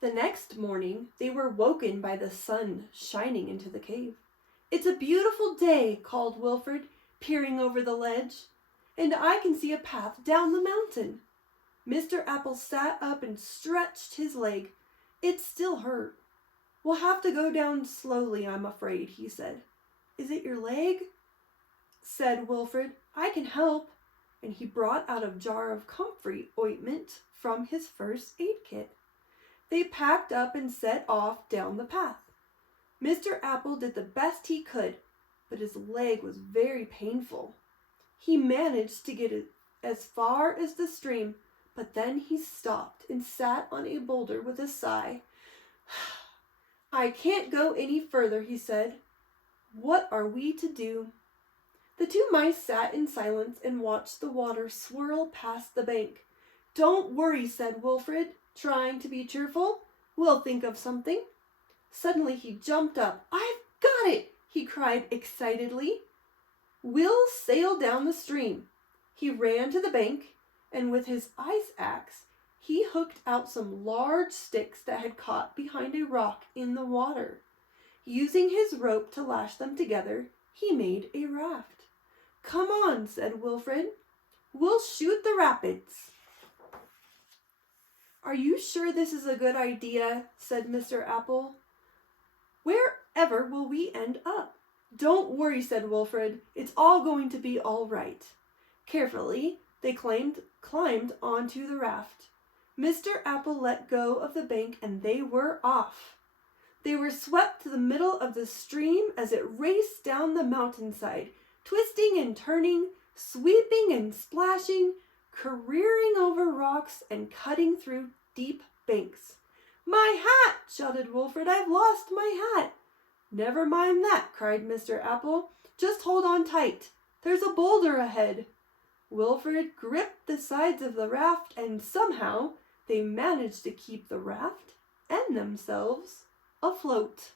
The next morning they were woken by the sun shining into the cave. "It's a beautiful day," called Wilfred, peering over the ledge, "and I can see a path down the mountain." Mr. Apple sat up and stretched his leg. It still hurt. "We'll have to go down slowly, I'm afraid," he said. "Is it your leg?" said Wilfred. "I can help." And he brought out a jar of comfrey ointment from his first aid kit. They packed up and set off down the path. Mr. Apple did the best he could, but his leg was very painful. He managed to get it as far as the stream, but then he stopped and sat on a boulder with a sigh. "I can't go any further," he said. "What are we to do?" The two mice sat in silence and watched the water swirl past the bank. "Don't worry," said Wilfred, trying to be cheerful. "We'll think of something." Suddenly he jumped up. "I've got it!" he cried excitedly. "We'll sail down the stream." He ran to the bank, and with his ice axe, he hooked out some large sticks that had caught behind a rock in the water. Using his rope to lash them together, he made a raft. "Come on," said Wilfred. "We'll shoot the rapids." "Are you sure this is a good idea?" said Mr. Apple. "Wherever will we end up?" "Don't worry," said Wilfred. "It's all going to be all right." Carefully, they climbed onto the raft. Mr. Apple let go of the bank and they were off. They were swept to the middle of the stream as it raced down the mountainside, twisting and turning, sweeping and splashing, careering over rocks and cutting through deep banks. "My hat!" shouted Wilfred. "I've lost my hat." "Never mind that," cried Mr. Apple. "Just hold on tight. There's a boulder ahead." Wilfred gripped the sides of the raft, and somehow they managed to keep the raft and themselves afloat.